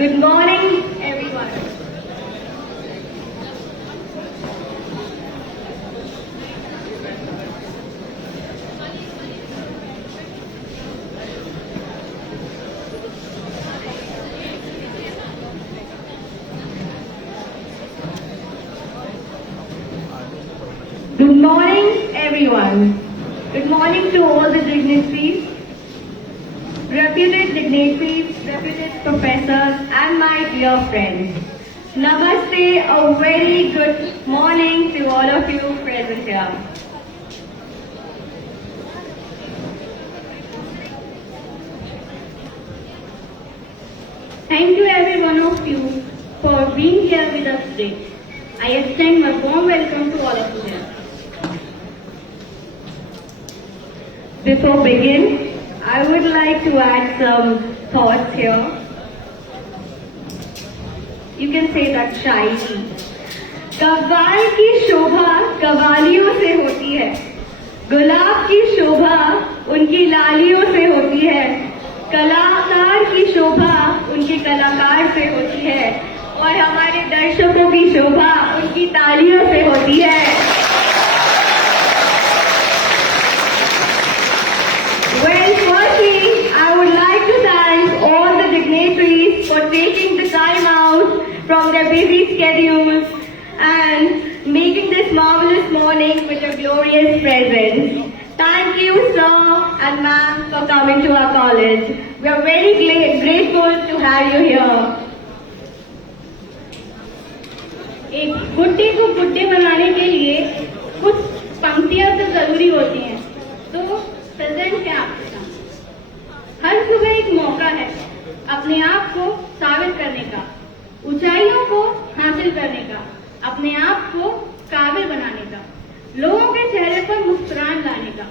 Good morning, everyone. Good morning, everyone. Good morning to all the dignitaries, reputed dignitaries, reputed professors, and my dear friends. Namaste, a very good morning to all of you present here. Thank you every one of you for being here with us today. I extend my warm welcome to all of you here. Before begin, I would like to add some thoughts here. You can say that shyly. कव्वाल की शोभा कवालियों से होती है, गुलाब की शोभा उनकी लालियों से होती है, कलाकार की शोभा उनके कलाकार से होती है और हमारे दर्शकों की शोभा उनकी तालियों से होती है. Well, firstly, I would like to thank all the dignitaries for taking the time out from their busy schedules and making this marvelous morning with a glorious presence. Thank you, sir and ma'am, for coming to our college. We are very grateful to have you here. एक गुड्डे को गुड्डे बनाने के लिए कुछ पंक्तियां तो जरूरी होती हैं, तो प्रेजेंट है आपके साथ. हर सुबह एक मौका है अपने आप को साबित करने का, ऊंचाइयों को हासिल करने का, अपने आप को काबिल बनाने का, लोगों के चेहरे पर मुस्कुराहट लाने का.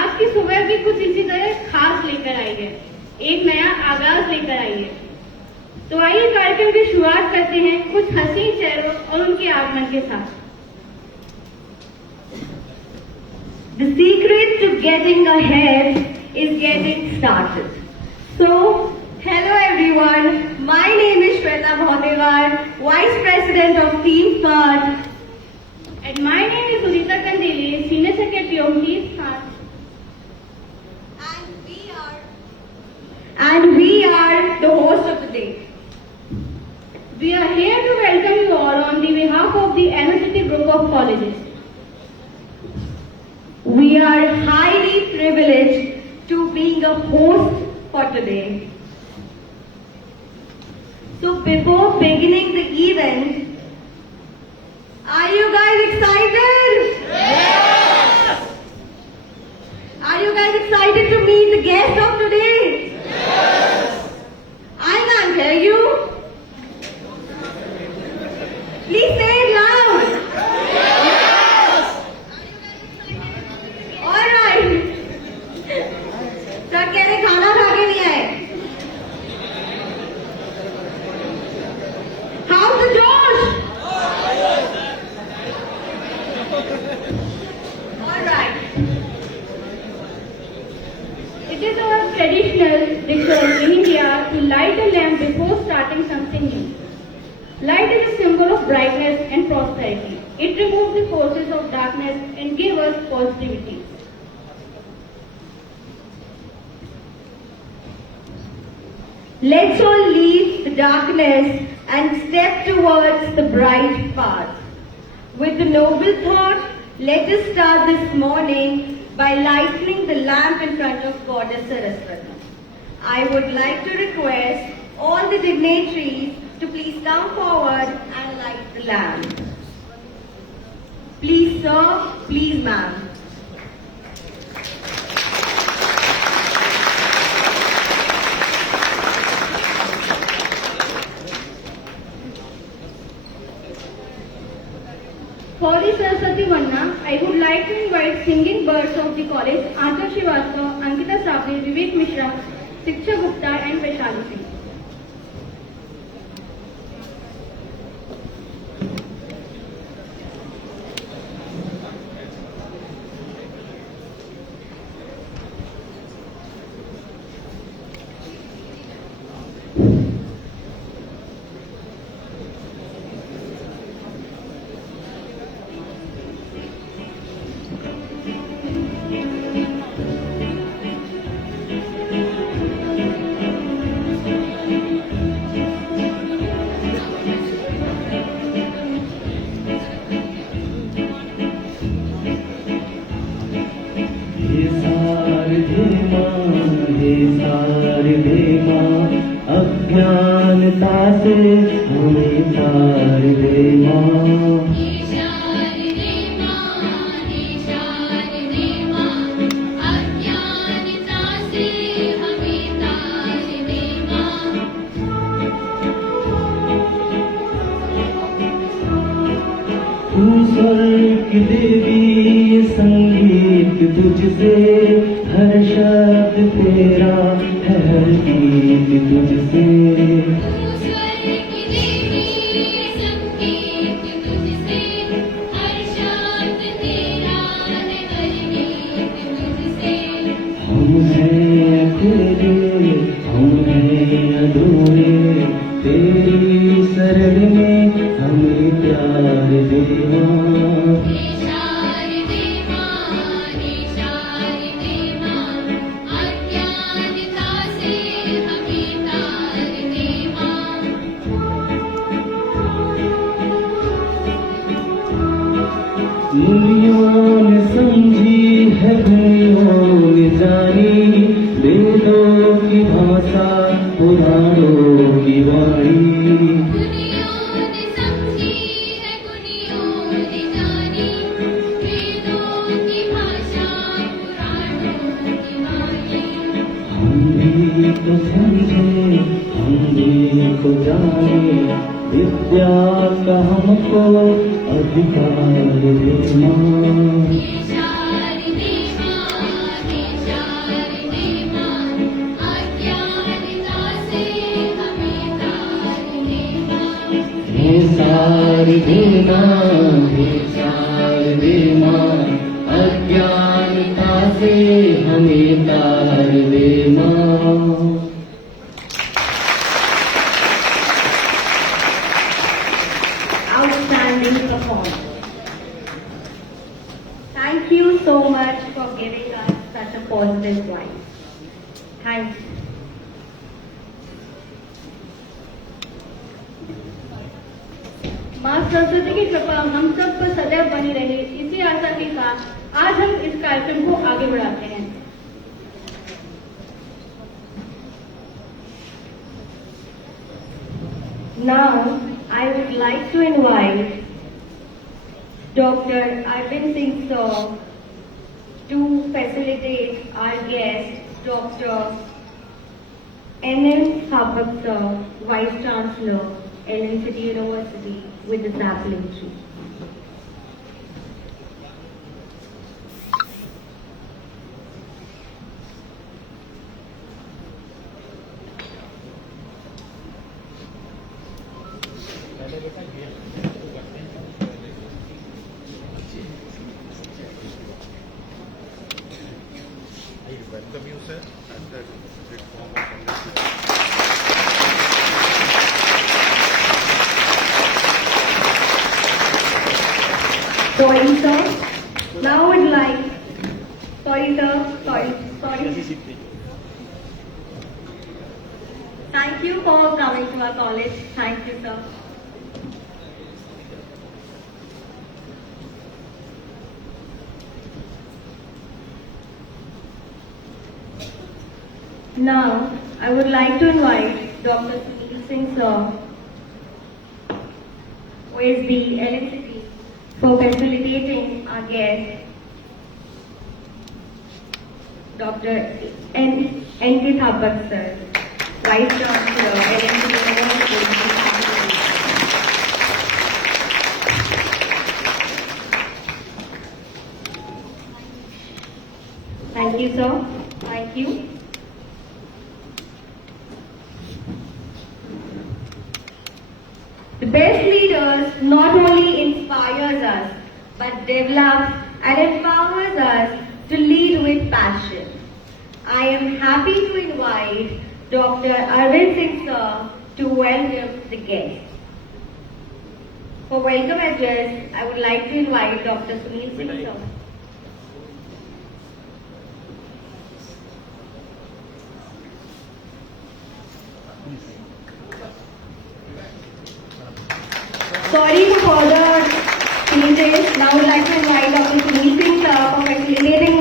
आज की सुबह भी कुछ इसी तरह खास लेकर आई है, एक नया आगाज लेकर आई है. तो आइए कार्यक्रम की शुरुआत करते हैं कुछ हसीन चेहरों और उनके आगमन के साथ. The secret to getting ahead is getting started. So, hello everyone. My name is Shweta Bhaudewar, Vice President of Team Smart. And my name is Udita Kandeli, Senior Secretary of Team Smart. And we are the host of the day. We are here to welcome you all on the behalf of the Energetic Group of Colleges. We are highly privileged to being a host for today. So before beginning the event, are you guys excited? Yes! Are you guys excited to meet the guest of today? Yes! I can't hear you. Please say it loud. Sir कह रहे खाना खा के नहीं आए. How's the Josh? All right. It is our traditional ritual in India to light a lamp before starting something new. Light is a symbol of brightness and prosperity. It removes the forces of darkness and gives us positivity. Let's all leave the darkness and step towards the bright path. With the noble thought, let us start this morning by lighting the lamp in front of Goddess Saraswati. I would like to request all the dignitaries to please come forward and light the lamp. Please sir, please ma'am. For the Saraswati Vanna, I would like to invite singing birds of the college, Anchal Srivastava, Ankita Sabri, Vivek Mishra, Shiksha Gupta and Vaishali Singh. शारदे माँ, हे शारदे माँ, हे शारदे माँ, अज्ञानता से हमें तार दे माँ। तू स्वर्ग की देवी, संगीत तुझसे, हर शब्द तेरा है, हर गीत तुझसे। तू स्वर्ग की देवी, संगीत तुझसे, हर शब्द तेरा है, हर गीत तुझसे। हम हैं तेरे, हम हैं अधूरे, तेरी शरण में हमें प्यार दे माँ। हे शारदे माँ, हे शारदे माँ, अज्ञानता से हमें तार दे माँ। मुनियों ने समझी है, दुनियों ने जानी, वेदों की भाषा, पुराणों की वाणी। दुनियों ने समझी है, दुनियों ने जानी, वेदों की भाषा, पुराणों की वाणी। हम भी तो समझे, हम भी तो जाने, विद्या का हमको अधिकार दे माँ। हे शारदे माँ, हे शारदे माँ, अज्ञानता से हमें तार दे माँ। हे शारदे माँ, हे शारदे माँ, अज्ञानता से हमें तार दे माँ। Outstanding performance. Thank you so much for giving us such a positive vibe. Thanks. माँ सरस्वती की कृपा हम सब पर सदैव बनी रहे, इसी आशा के साथ आज हम इस कार्यक्रम को आगे बढ़ाते हैं। Now, I would like to invite Dr. Arvind Singh Sir to facilitate our guest, Dr. N.M. Thapak Sir, Vice Chancellor, Ellen City University, with the sapling tree. I welcome you, sir, at the platform of Congress. Sorry, sir. Now I would like. Sorry, sir. Sorry. Thank you for coming to our college. Thank you, sir. Now, I would like to invite Dr. Sunil Singh Sir, who is the LNCT, for facilitating our guest, Dr. N.K. Thapak Sir, Vice Chancellor, LNCT University. Thank you, sir. Thank you. The best leaders not only inspires us, but develops and empowers us to lead with passion. I am happy to invite Dr. Arvind Singh Sir to welcome the guests. For welcome address, I would like to invite Dr. Sunil Singh Sir. Sorry for further changes. Now I would like to invite Dr. Sunil Singh Sir for facilitating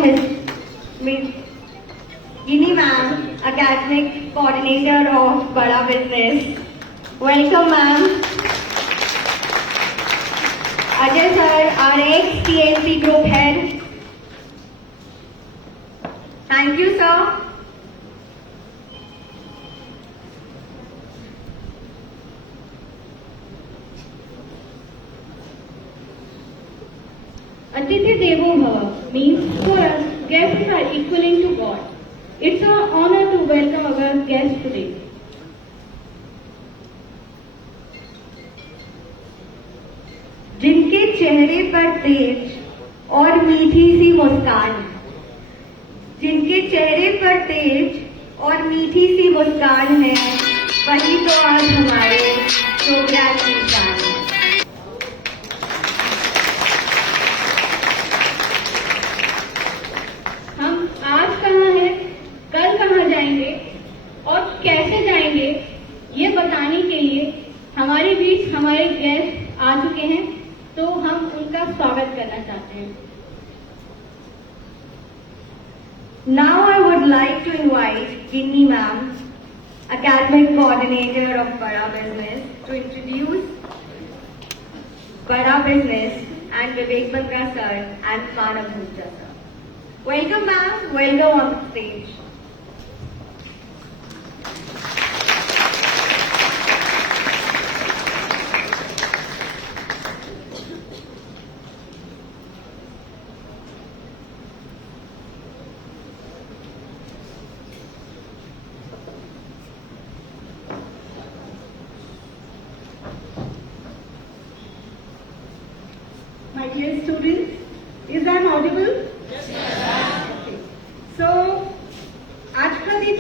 Ms. Gini ma'am, academic coordinator of Bada Business. Welcome ma'am. Ajay sir, our ex-TNC group head. Thank you, sir. Atithi Devo Bhava means for us, guests are equivalent to God. It's our honor to welcome our guests today. जिनके चेहरे पर तेज और मीठी सी मुस्कान, जिनके चेहरे पर तेज और मीठी सी मुस्कान है, वही तो आज हमारे प्रोग्राम की शान है। हम आज कहाँ हैं, कल कहाँ जाएंगे और कैसे जाएंगे, ये बताने के लिए हमारे बीच हमारे गेस्ट आ चुके हैं, तो हम उनका स्वागत करना चाहते हैं। Now I would like to invite Ginny ma'am, academic coordinator of Bada Business, to introduce Bada Business and Vivek Batra sir and Manav Gupta sir. Welcome ma'am, welcome on the stage. My dear students, is that audible? Yes, ma'am. Okay. So, आज का दिन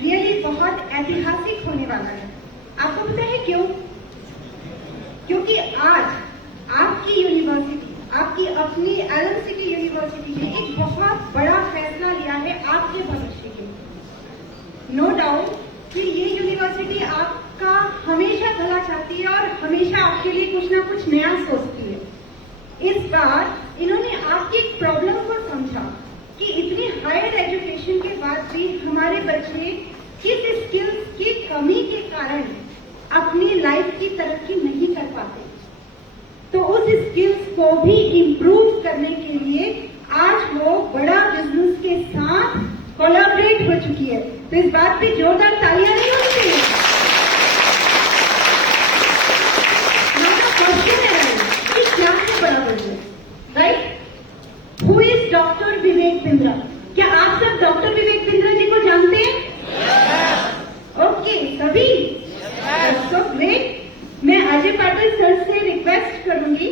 really बहुत ऐतिहासिक होने वाला है। आपको पता है क्यों? क्योंकि आज आपकी यूनिवर्सिटी, आपकी अपनी एलन सिटी यूनिवर्सिटी ने एक बहुत बड़ा फैसला लिया है आपके भविष्य के लिए। नो डाउट कि ये यूनिवर्सिटी आपका हमेशा भला चाहती है और हमेशा आपके लिए कुछ ना कुछ नया सोचती है। इस बार इन्होंने आपकी एक प्रॉब्लम को समझा कि इतनी हायर एजुकेशन के बाद भी हमारे बच्चे किस स्किल्स की कमी के कारण अपनी लाइफ की तरक्की नहीं कर पाते, तो उस स्किल्स को भी इम्प्रूव करने के लिए आज वो बड़ा बिजनेस के साथ कोलैबोरेट हो चुकी है। तो इस बात पे जोरदार तालियां नहीं होनी चाहिए? क्या है बड़ा business, right? Who is doctor Vivek Bindra? क्या आप सब डॉक्टर विवेक बिंद्रा जी को जानते हैं? ओके, सभी? So great. मैं अजय पाटिल सर से रिक्वेस्ट करूंगी,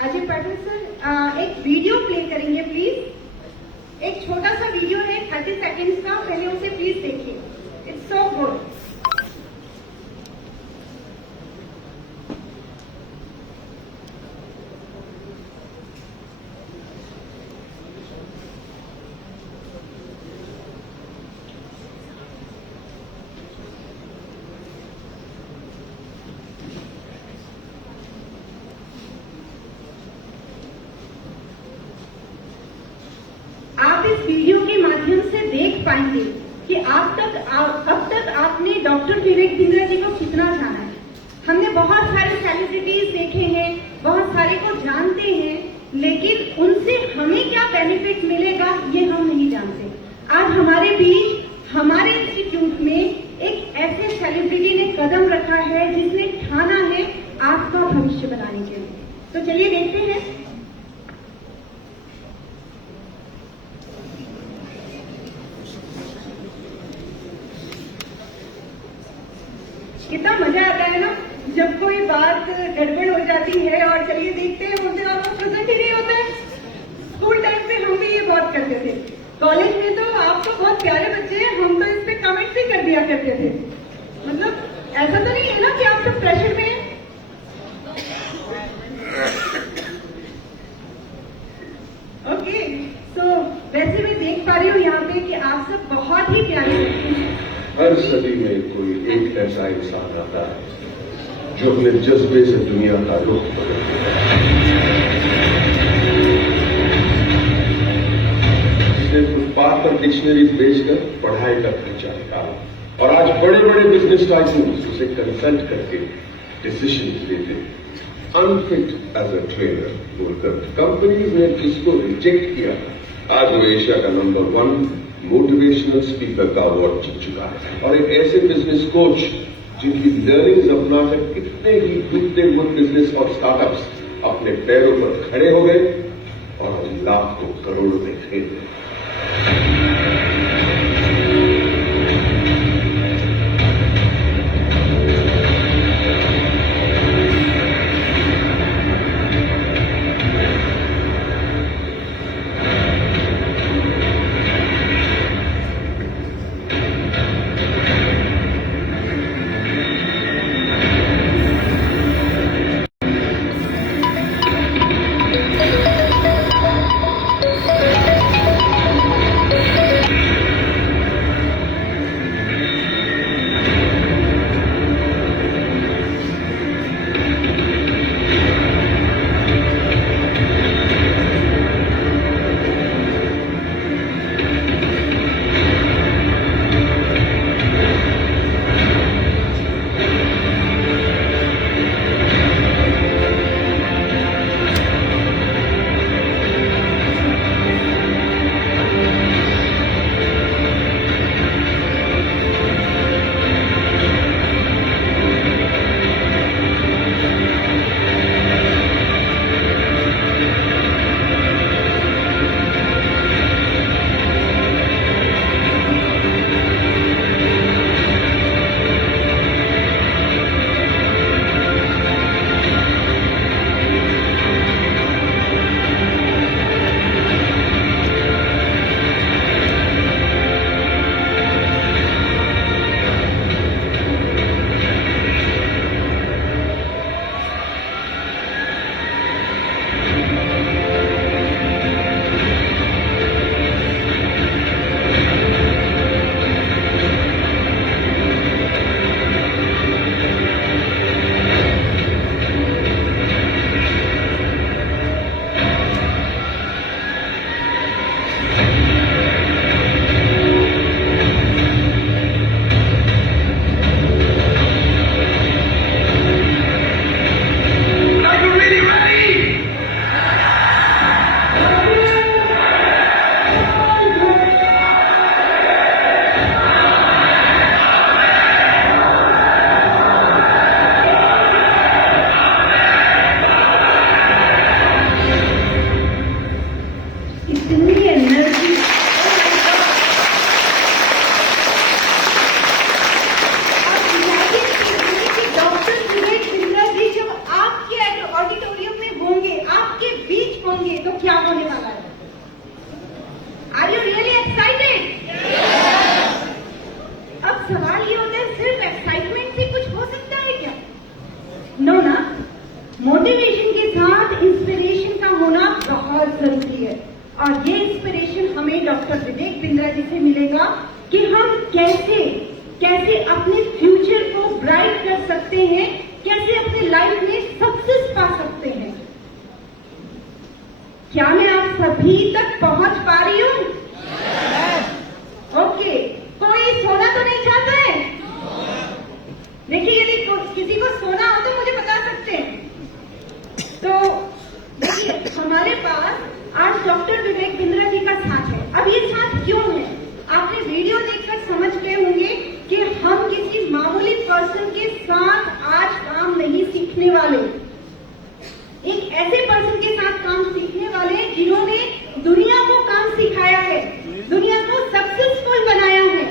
अजय पाटिल सर एक वीडियो प्ले करेंगे प्लीज। एक छोटा सा वीडियो है 30 सेकेंड्स का, पहले उसे प्लीज देखिए। It's so good. आप इस वीडियो के माध्यम से देख पाएंगे कि अब तक आपने डॉक्टर विवेक बिंद्रा जी को कितना जाना है। हमने बहुत सारे सेलिब्रिटीज देखे हैं, बहुत सारे को जानते हैं, लेकिन उनसे हमें क्या बेनिफिट मिलेगा ये हम नहीं जानते। आज हमारे बीच हमारे इंस्टीट्यूट में एक ऐसे सेलिब्रिटी ने कदम रखा है जिसने ठाना है आपका भविष्य बनाने के लिए। तो चलिए देखते हैं। कितना मजा आता है ना जब कोई बात गड़बड़ हो जाती है और चलिए देखते हैं, मुझे आपको प्रेजेंट ही नहीं होता है। स्कूल टाइम पे हम भी ये बहुत करते थे, कॉलेज में तो आप तो बहुत प्यारे बच्चे हैं, हम तो इस पे कमेंट भी कर दिया करते थे। मतलब ऐसा तो नहीं है ना कि आप सब प्रेशर में हैं? ओके, तो वैसे मैं देख पा रही हूँ यहाँ पे कि आप सब बहुत ही प्यारे बच्चे हैं। हर सदी में कोई एक ऐसा इंसान आता है जो अपने जज्बे से दुनिया का रुख बदल देता है। इसने फुटपाथ पर डिक्शनरीज बेचकर पढ़ाई का खर्चा निकाला और आज बड़े बड़े बिजनेस टाइकून्स उसे कंसल्ट करके डिसीजन लेते हैं। अनफिट एज अ ट्रेनर बोलकर कंपनीज ने जिसको रिजेक्ट किया, आज वो एशिया का नंबर 1 मोटिवेशनल स्पीकर का अवार्ड जीत चुका है। और एक ऐसे बिजनेस कोच जिनकी लर्निंग्स अपनाकर कितने ही टूटते हुए बिजनेस और स्टार्टअप्स अपने पैरों पर खड़े हो गए और लाखों करोड़ों में खरीद गए। मोटिवेशन के साथ इंस्पिरेशन का होना बहुत जरूरी है और ये इंस्पिरेशन हमें डॉक्टर विवेक बिंद्रा जी से मिलेगा कि हम कैसे कैसे अपने फ्यूचर को ब्राइट कर सकते हैं, कैसे अपने लाइफ में सक्सेस पा सकते हैं। क्या मैं आप सभी तक पहुंच पा रही हूँ? ओके, कोई सोना तो नहीं चाहता है? देखिए, यदि किसी को सोना हो तो मुझे बता सकते हैं। तो देखिए, हमारे पास आज डॉक्टर विवेक बिंद्रा जी का साथ है। अब ये साथ क्यों है? आपने वीडियो देखकर समझ गए होंगे कि हम किसी मामूली पर्सन के साथ आज काम नहीं सीखने वाले, एक ऐसे पर्सन के साथ काम सीखने वाले जिन्होंने दुनिया को काम सिखाया है, दुनिया को सक्सेसफुल बनाया है।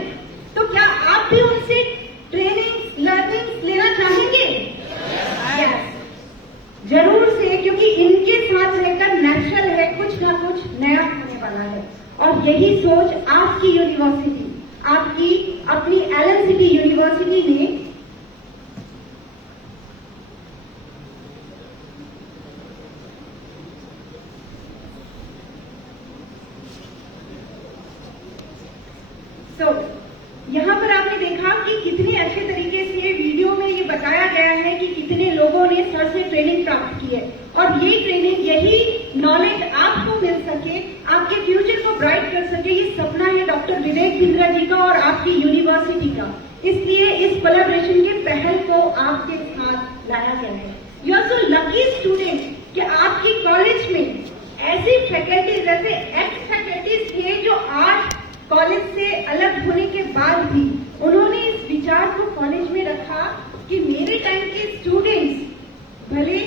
तो क्या आप भी उनसे ट्रेनिंग लर्निंग लेना चाहेंगे? Yes. जरूर से, क्योंकि इनके साथ रहकर नेचुरल है, कुछ ना कुछ नया होने वाला है। और यही सोच आपकी यूनिवर्सिटी, आपकी अपनी एलन सिटी यूनिवर्सिटी ने यहाँ पर आपने देखा कि कितने अच्छे तरीके से वीडियो में ये बताया गया है कि कितने लोगों ने सर से ट्रेनिंग प्राप्त की है और ये ट्रेनिंग, यही नॉलेज आपको मिल सके, आपके फ्यूचर को ब्राइट कर सके, ये सपना है डॉक्टर विवेक बिंद्रा जी का और आपकी यूनिवर्सिटी का। इसलिए इस कोलैबोरेशन के पहल को आपके साथ लाया गया है। You are so lucky student कि आपकी कॉलेज में ऐसी फैकल्टीज, ऐसे एक्स फैकल्टीज थे जो आज कॉलेज से अलग होने के बाद भी उन्होंने इस विचार को कॉलेज में रखा कि मेरे टाइम के स्टूडेंट्स भले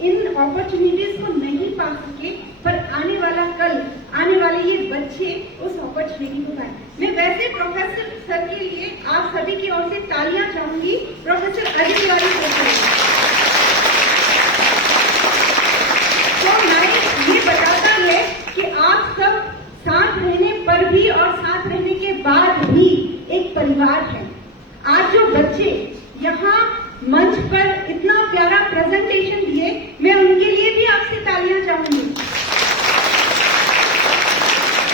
इन अपॉर्चुनिटीज को नहीं पा सके, पर आने वाला कल, आने वाले ये बच्चे उस अपॉर्चुनिटी को पाए। मैं वैसे प्रोफेसर सर के लिए आप सभी की ओर से तालियां चाहूंगी। प्रोफेसर अजय तिवारी तो मैं ये बताता है कि आप सब साथ रहने पर भी और साथ रहने के बाद भी एक परिवार है। आज जो बच्चे यहाँ मंच पर इतना प्यारा प्रेजेंटेशन दिए, मैं उनके लिए भी आपसे तालियां चाहूंगी।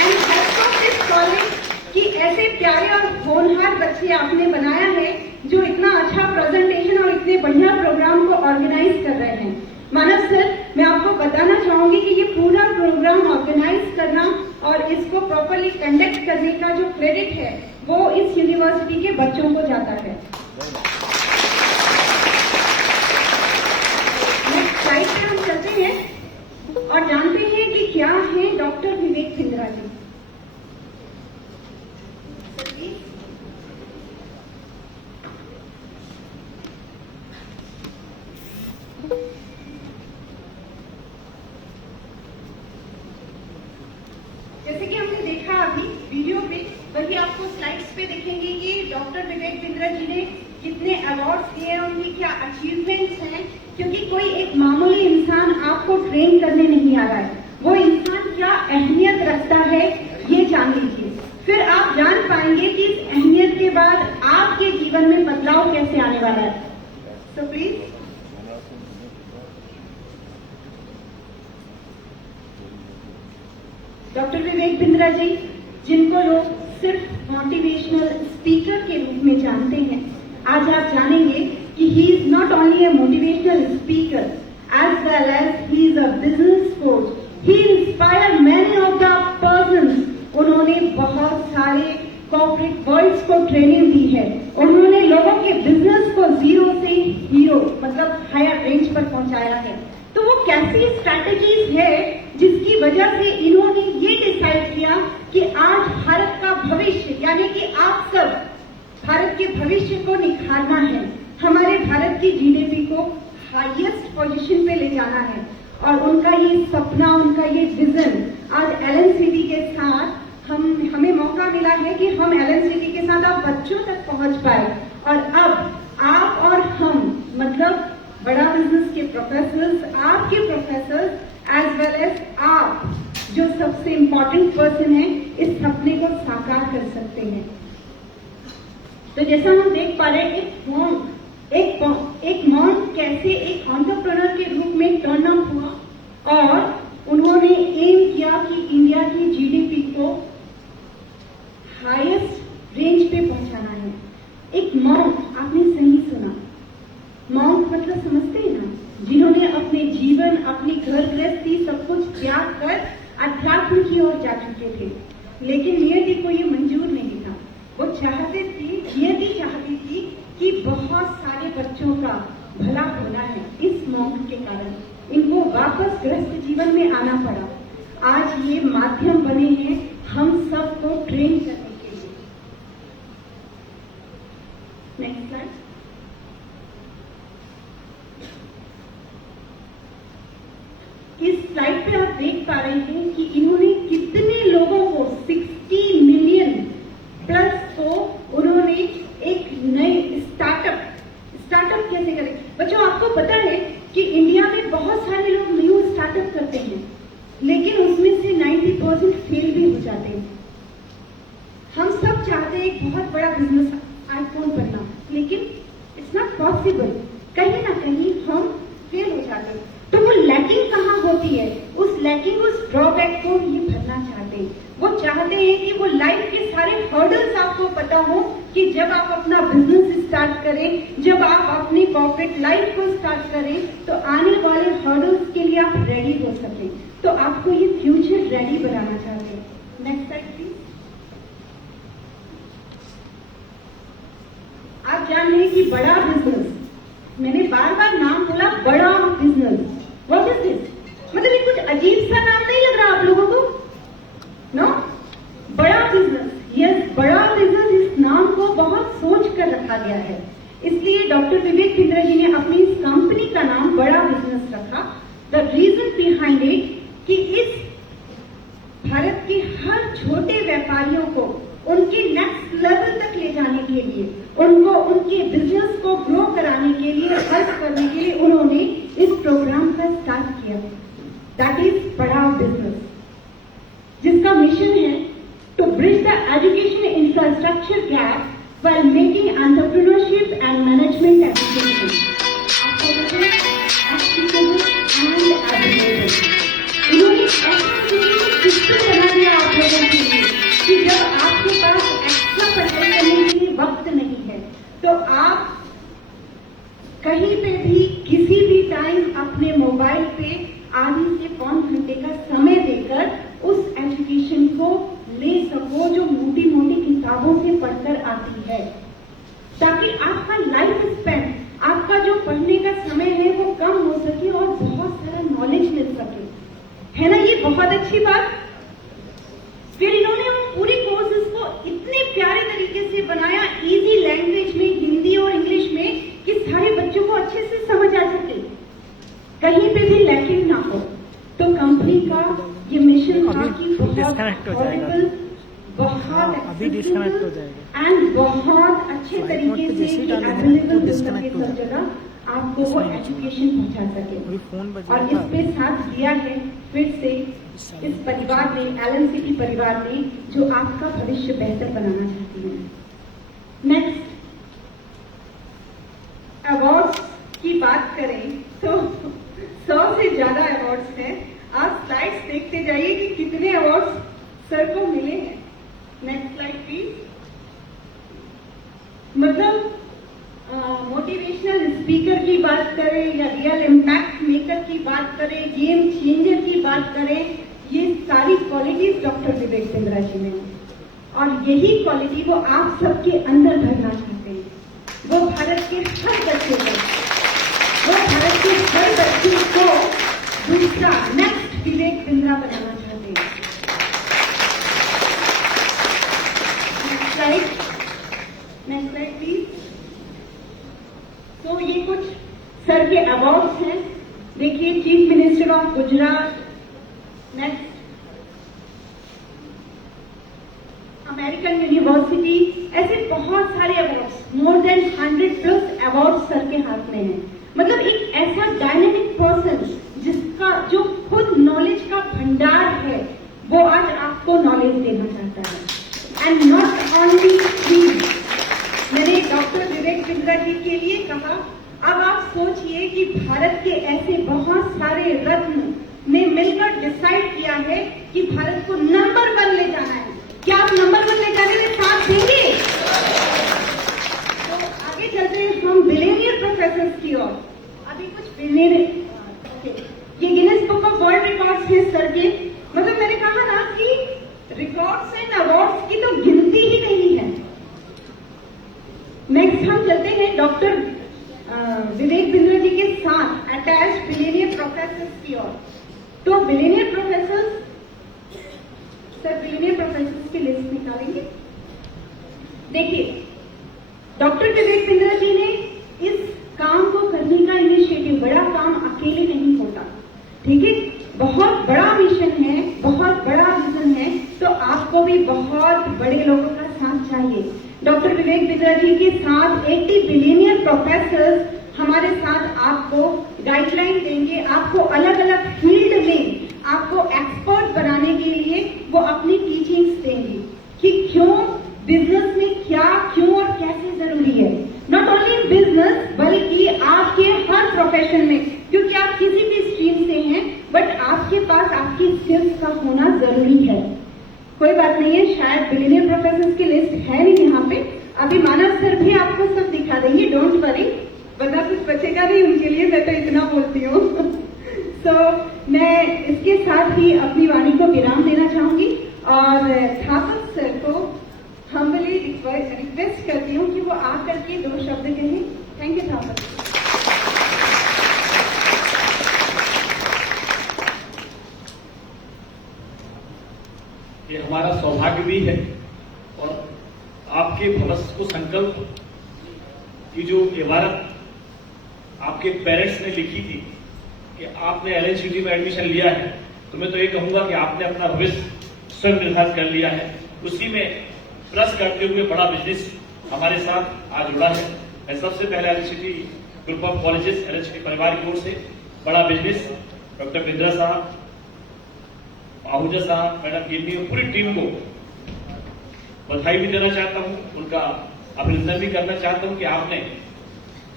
And heads of this college कि ऐसे प्यारे और होनहार बच्चे आपने बनाया है जो इतना अच्छा प्रेजेंटेशन और इतने बढ़िया प्रोग्राम को ऑर्गेनाइज कर रहे हैं। मानव सर, मैं आपको बताना चाहूंगी कि ये पूरा प्रोग्राम ऑर्गेनाइज करना और इसको प्रॉपरली कंडक्ट करने का जो क्रेडिट है वो इस यूनिवर्सिटी के बच्चों को जाता है। नेक्स्ट स्लाइड पे हम चलते हैं और जानते हैं कि क्या है डॉक्टर विवेक बिंद्रा जी। जैसे कि हमने देखा अभी वीडियो पे, वही आपको स्लाइड्स पे देखेंगे कि डॉक्टर विवेक बिंद्रा जी ने कितने अवार्ड्स दिए हैं, उनकी क्या अचीवमेंट्स हैं। क्योंकि कोई एक मामूली इंसान आपको ट्रेन करने नहीं आ रहा है, वो इंसान क्या अहमियत रखता है ये जान लीजिए। फिर आप जान पाएंगे कि इस अहमियत के बाद आपके जीवन में बदलाव कैसे आने वाला है। तो प्लीज डॉक्टर विवेक बिंद्रा जी, जिनको लोग सिर्फ मोटिवेशनल स्पीकर के रूप में जानते हैं, आज आप जानेंगे कि he is not only a motivational speaker as well as he is a business coach. He inspire many of the persons. उन्होंने बहुत सारे कॉर्पोरेट वर्ल्ड्स को ट्रेनिंग दी है। उन्होंने लोगों के बिजनेस को जीरो से हीरो मतलब हायर रेंज पर पहुंचाया है। तो वो कैसी स्ट्रैटेजीज है जिसकी वजह से इन्होंने ये डिसाइड किया कि आज भारत का भविष्य, यानी कि आप सब भारत के भविष्य को निखारना है, हमारे भारत की जीडीपी को हाईएस्ट पोजीशन पे ले जाना है। और उनका ये सपना, उनका ये विजन आज एलएनसीटी के साथ हमें मौका मिला है कि हम एलएनसीटी के साथ आप बच्चों तक पहुंच पाए। और अब आप और हम मतलब बड़ा बिजनेस के प्रोफेसर्स, आपके प्रोफेसर्स एज वेल एज आप जो सबसे इम्पोर्टेंट पर्सन है, इस सपने को साकार कर सकते हैं। तो जैसा हम देख पा रहे हैं, एक मॉन्क कैसे एक एंटरप्रेन्योर के रूप में टर्न अप हुआ और उन्होंने एम किया कि इंडिया की जीडीपी को हाईएस्ट रेंज पे पहुंचाना है। एक मॉन्क, आपने सही सुना, मॉन्क मतलब समझते हैं ना, जिन्होंने अपने जीवन, अपनी घर गृहस्थी सब कुछ त्याग कर अध्यात्म की ओर जा चुके थे। लेकिन नियति को ये मंजूर नहीं था। वो नियति चाहती थी कि बहुत सारे बच्चों का भला होना है। इस मॉन्क के कारण इनको वापस गृहस्थ जीवन में आना पड़ा। आज ये माध्यम बने हैं हम सबको ट्रेन करने के लिए। Next slide. इस स्लाइड पे आप देख पा रहे हैं कि इन्होंने कितने लोगों को 60 मिलियन प्लस को उन्होंने एक नए स्टार्टअप कैसे करें। बच्चों, आपको पता है कि इंडिया में बहुत सारे लोग न्यू स्टार्टअप करते हैं, लेकिन उसमें से 90% फेल भी हो जाते हैं। हम सब चाहते हैं एक बहुत बड़ा बिजनेस आइकॉन बनना, लेकिन इट्स नॉट पॉसिबल। कहीं ना कहीं हम फेल हो जाते हैं। तो वो लैकिंग कहाँ होती है? उस लैकिंग, उस ड्रॉबैक को ये भरना चाहते हैं। वो चाहते हैं कि वो लाइफ के सारे हर्डल्स आपको पता हो कि जब आप अपना बिजनेस स्टार्ट करें, जब आप अपनी कॉर्पोरेट लाइफ को स्टार्ट करें, तो आने वाले हर्डल्स के लिए आप रेडी हो सकें। तो आपको ये फ्यूचर रेडी बनाना चाहते हैं। Next slide please. आप जान रहे हैं कि बड़ा बिजनेस, मैंने बार बार नाम स्टार्ट किया, दैट इज पढ़ाओ बिजनेस, जिसका मिशन है to bridge the education infrastructure gap while making entrepreneurship and management accessible and available. इन्होंने ऐसा सिस्टम बना दिया आप लोगों के लिए कि जब आपके पास एक्स्ट्रा पढ़ाई करने के लिए वक्त नहीं है तो आप कहीं पे भी किसी भी टाइम अपने मोबाइल पे आधे से पौन घंटे का समय देकर उस एजुकेशन को ले सको जो मोटी मोटी किताबों से पढ़कर आती है, ताकि आपका लाइफ स्पेन, आपका जो पढ़ने का समय है वो कम हो सके और बहुत सारा नॉलेज मिल सके, है ना। ये बहुत अच्छी बात। फिर इन्होंने उन पूरी कोर्सेज को इतने प्यारे तरीके से बनाया, इजी लैंग्वेज में, हिंदी और इंग्लिश में, कि सारे बच्चों को अच्छे से समझ आ सके, कहीं पे भी लैकिंग ना हो। तो कंपनी का ये मिशन था कि बहुत अफोर्डेबल, बहुत एक्सेसिबल एंड बहुत अच्छे तरीके से कि अवेलेबल हो सके सब जगह, आपको वो एजुकेशन पहुंचा सके। और इस पे साथ दिया है फिर से इस परिवार ने, LNCT परिवार ने, जो आपका भविष्य बेहतर बनाना चाहती है। नेक्स्ट, अवार्ड्स की बात करें तो 100 से ज्यादा अवार्ड्स हैं। आप स्लाइड्स देखते जाइए कि कितने अवार्ड्स सर को मिले हैं। Next slide please. मतलब मोटिवेशनल स्पीकर की बात करें या रियल इम्पैक्ट मेकर की बात करें, गेम चेंजर की बात करें, ये सारी क्वालिटीज डॉक्टर विवेक बिंद्रा जी में, और यही क्वालिटी वो आप सबके अंदर भरना चाहते हैं। वो भारत के हर बच्चे को, दूसरा नेक्स्ट विवेक बिंद्रा बनाना चाहते हैं। Next slide please. तो ये कुछ सर के अवार्ड्स हैं, देखिए, chief minister of Gujarat, next American university, ऐसे बहुत सारे awards, more than 100+ award sir के हाथ में हैं। मतलब एक ऐसा डायनेमिक पर्सन जिसका जो खुद नॉलेज का भंडार है, वो आज आपको नॉलेज देना चाहता है। एंड नॉट ओनली ही, मैंने डॉक्टर विवेक बिंद्रा जी के लिए कहा, अब आप सोचिए कि भारत के ऐसे बहुत सारे रत्न ने मिलकर डिसाइड किया है कि भारत को नंबर 1 ले जाना है। क्या आप नंबर 1 ले जाने में साथ देंगे? तो आगे चलते हैं हम बिलियनियर प्रोफेसर की ओर। अभी कुछ बिलियनियर, ये Guinness book of world records है सर के। मतलब मैंने कहा ना कि रिकॉर्ड्स एंड अवार्ड्स की तो गिनती ही नहीं है। नेक्स्ट हम चलते हैं डॉक्टर विवेक बिंद्रा जी के साथ अटैच बिलियनियर प्रोफेसर्स की ओर। तो billionaire professors, sir billionaire professors की लिस्ट निकालेंगे। देखिए, डॉक्टर विवेक बिंद्रा जी ने इस काम को करने का इनिशिएटिव, बड़ा काम अकेले नहीं होता, ठीक है, बहुत बड़ा मिशन है, बहुत बड़ा विजन है, तो आपको भी बहुत बड़े लोगों का साथ चाहिए। डॉक्टर विवेक बिंद्रा जी के साथ 80 बिलियनियर प्रोफेसर्स हमारे साथ आपको गाइडलाइन देंगे, आपको अलग अलग फील्ड में आपको एक्सपर्ट बनाने के लिए वो अपनी टीचिंग्स देंगे कि क्यों बिजनेस में क्या, क्यों और कैसे जरूरी है। नॉट ओनली बिजनेस, बल्कि आपके हर प्रोफेशन में, क्योंकि आप किसी भी स्ट्रीम से हैं, बट आपके पास आपकी स्किल्स का होना जरूरी है। कोई बात नहीं है, शायद बिलियनियर प्रोफेसर्स की लिस्ट है नहीं यहाँ पे, अभी मानव सर भी आपको सब दिखा देंगे, डोंट वरी, वरना कुछ बचेगा नहीं उनके लिए, मैं तो इतना बोलती हूँ। सो मैं इसके साथ ही अपनी वाणी को विराम देना चाहूंगी और थापक सर को हम्बली रिक्वेस्ट करती हूँ कि वो आकर के 2 शब्द कहें। Thank you Thapak. ये हमारा सौभाग्य भी है और आपके भविष्य को संकल्प की जो इबारत आपके पेरेंट्स ने लिखी थी कि आपने LNCT में एडमिशन लिया है, तो मैं तो ये कहूंगा कि आपने अपना भविष्य स्वयं निर्धारित कर लिया है। उसी में प्लस करते हुए बड़ा बिजनेस हमारे साथ आज जुड़ा है। मैं सबसे पहले LNCT group of colleges, LNCT परिवार की ओर से बड़ा बिजनेस डॉक्टर बिंद्रा साहब, आहूजा साहब, मैडम गिन्नी और पूरी टीम को बधाई भी देना चाहता हूं, उनका अभिनंदन भी करना चाहता हूं कि आपने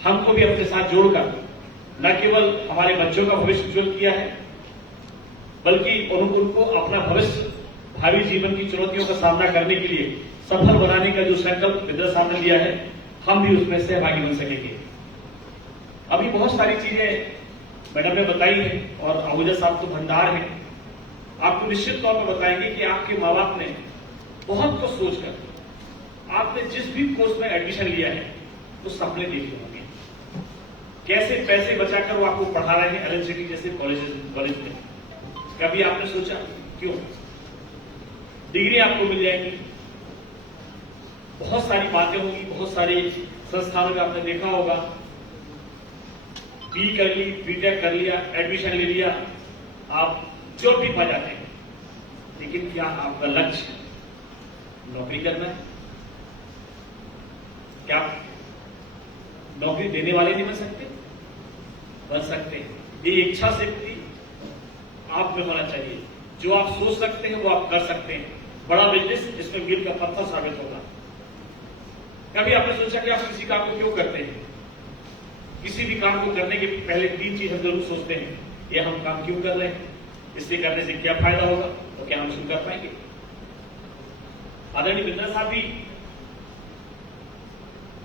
हमको भी अपने साथ जोड़कर न केवल हमारे बच्चों का भविष्य उज्जवल किया है, बल्कि उनको अपना भविष्य, भावी जीवन की चुनौतियों का सामना करने के लिए सफल बनाने का जो संकल्प बिंद्रा साहब ने लिया है, हम भी उसमें सहभागी बन सकेंगे। अभी बहुत सारी चीजें मैडम ने बताई है और आहूजा साहब तो भंडार है, आपको निश्चित तौर पर बताएंगे कि आपके माँ बाप ने बहुत कुछ सोचकर आपने जिस भी कोर्स में एडमिशन लिया है वो सपने देखे होंगे, कैसे पैसे बचाकर वो आपको पढ़ा रहे हैं एलएनसीटी जैसे कॉलेज में। कभी आपने सोचा क्यों? डिग्री आपको मिल जाएगी, बहुत सारी बातें होंगी, बहुत सारे संस्थानों में आपने देखा होगा, बी कर ली, बीटेक कर लिया, एडमिशन ले लिया, आप जॉब भी पा जाते हैं, लेकिन क्या आपका लक्ष्य नौकरी करना है? क्या आप नौकरी देने वाले नहीं बन सकते? बन सकते हैं। ये इच्छा शक्ति आप में होना चाहिए, जो आप सोच सकते हैं वो आप कर सकते हैं। बड़ा बिजनेस जिसमें मील का पत्थर साबित होगा। कभी आपने सोचा कि आप किसी काम को क्यों करते हैं? किसी भी काम को करने के पहले 3 चीज हम जरूर सोचते हैं, ये हम काम क्यों कर रहे हैं, इससे करने से क्या फायदा होगा और क्या हम शुरू कर पाएंगे। आदरणीय बिंद्रा साहब भी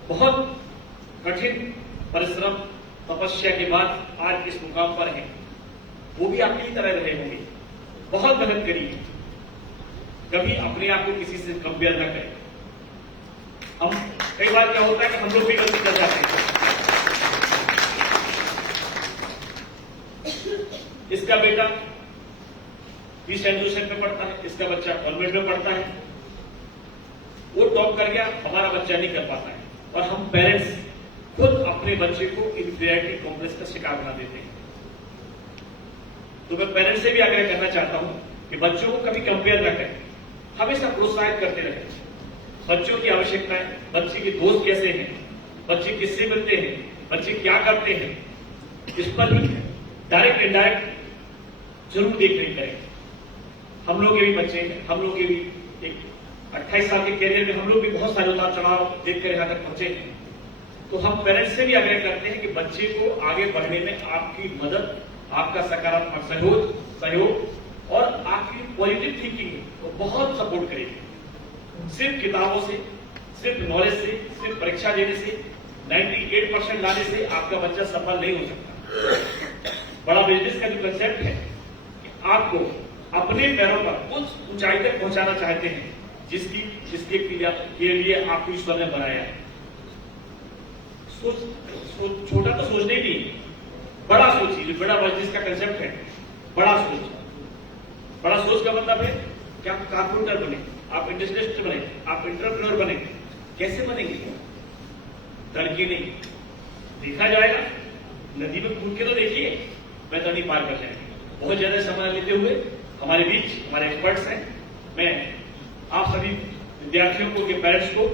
बहुत कठिन परिश्रम तपस्या के बाद आज इस मुकाम पर हैं। वो भी आपकी ही तरह रहे होंगे, बहुत मेहनत करी, कभी अपने आप को किसी से कंपेयर न करें। हम कई बार क्या होता है कि हम लोग भी गलती कर जाते हैं। इसका बेटा भी सेंट जोसेफ में पढ़ता है, इसका बच्चा कॉन्वेंट में पढ़ता है, वो टॉप कर गया, हमारा बच्चा नहीं कर पाता है, और हम पेरेंट्स खुद अपने बच्चे को इंफीरियरिटी कॉम्प्लेक्स का शिकार बना देते हैं। तो मैं पेरेंट्स से भी आग्रह करना चाहता हूं कि बच्चों को कभी कंपेयर न करें, हमेशा प्रोत्साहित करते रहें। बच्चों की आवश्यकताएं, बच्चे के दोस्त कैसे हैं, बच्चे किससे मिलते हैं, बच्चे क्या करते हैं, इस पर ही डायरेक्ट इनडायरेक्ट जरूर देख रही करें। हम लोग के भी बच्चे हैं, हम लोग के भी एक 28 साल के कैरियर में हम लोग भी बहुत सारे उतार चढ़ाव देखकर यहां तक पहुंचे हैं। तो हम पेरेंट्स से भी आग्रह करते हैं कि बच्चे को आगे बढ़ने में आपकी मदद, आपका सकारात्मक सहयोग और आपकी पॉजिटिव थिंकिंग को बहुत सपोर्ट करेगी। सिर्फ किताबों से, सिर्फ नॉलेज से, सिर्फ परीक्षा देने से, 98% लाने से आपका बच्चा सफल नहीं हो सकता। बड़ा बिजनेस का जो कंसेप्ट है कि आपको अपने पैरों पर उस ऊंचाई तक पहुंचाना चाहते हैं जिसके लिए आपको ईश्वर ने बनाया है। छोटा तो सोचने ही नहीं, बड़ा सोचिए। जो बड़ा बिजनेस का कंसेप्ट है, बड़ा सोच। बड़ा सोच का मतलब है कि आप कारपेंटर बने, आप इंडस्ट्रियलिस्ट बने, आप एंटरप्रेन्योर बने। कैसे बनेंगे? तड़के नहीं, देखा जाएगा, नदी में कूद के तो देखिए, मैं तो नहीं पार कर जाएंगे। बहुत ज्यादा समय लेते हुए हमारे बीच हमारे एक्सपर्ट्स हैं, मैं आप सभी विद्यार्थियों को, के पेरेंट्स को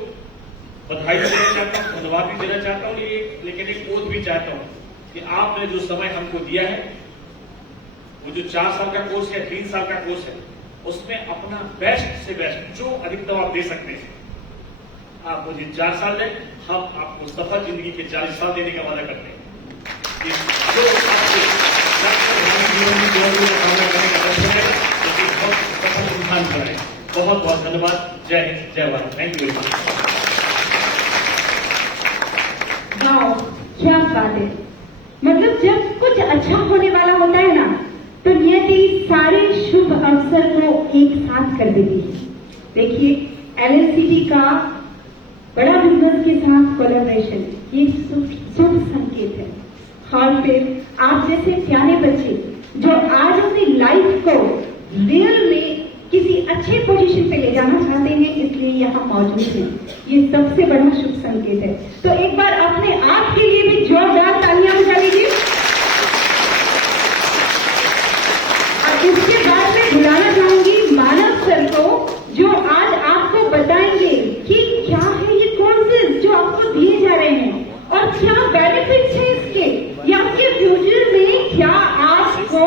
बधाई देना चाहता हूं, धन्यवाद भी देना चाहता हूं, लेकिन एक ओथ भी चाहता हूं कि आपने जो समय हमको दिया है, वो जो 4 साल का कोर्स है, 3 साल का कोर्स है, उसमें अपना बेस्ट से बेस्ट जो अधिकतम आप दे सकते हैं, आप मुझे 4 साल दें, हम आपको सफल जिंदगी के 40 साल देने का वादा करते हैं। जो आपके जीवन में जो सामना करने का दर्शन है, बहुत सफल इंसान बनाए। बहुत बहुत धन्यवाद। जय हिंद, जय Bharat. Thank you very much. वाह, क्या बात है। मतलब जब कुछ अच्छा होने वाला होता है ना, तो नियति सारे शुभ अवसर को एक साथ कर देती है। देखिए, एलएनसीटी का बड़ा बिजनेस के साथ कोलैबोरेशन, ये शुभ संकेत है। और फिर आप जैसे प्यारे बच्चे जो आज अपनी लाइफ को रियल में किसी अच्छे पोजीशन पे ले जाना चाहते हैं, इसलिए यहाँ मौजूद हैं, ये सबसे बड़ा शुभ संकेत है। तो एक बार अपने आप के लिए भी जोरदार तालियां बजा लीजिए। और इसके बाद मैं बुलाना चाहूंगी मानव सर को, जो आज आपको बताएंगे कि क्या है ये कोर्सेज जो आपको दिए जा रहे हैं और क्या बेनिफिट्स हैं इसके, या आपके फ्यूचर में क्या आपको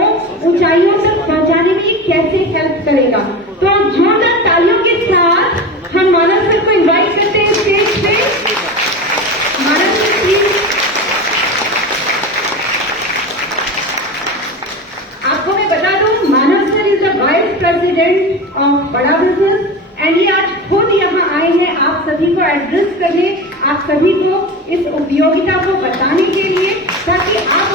इस उपयोगिता को बताने के लिए, ताकि आप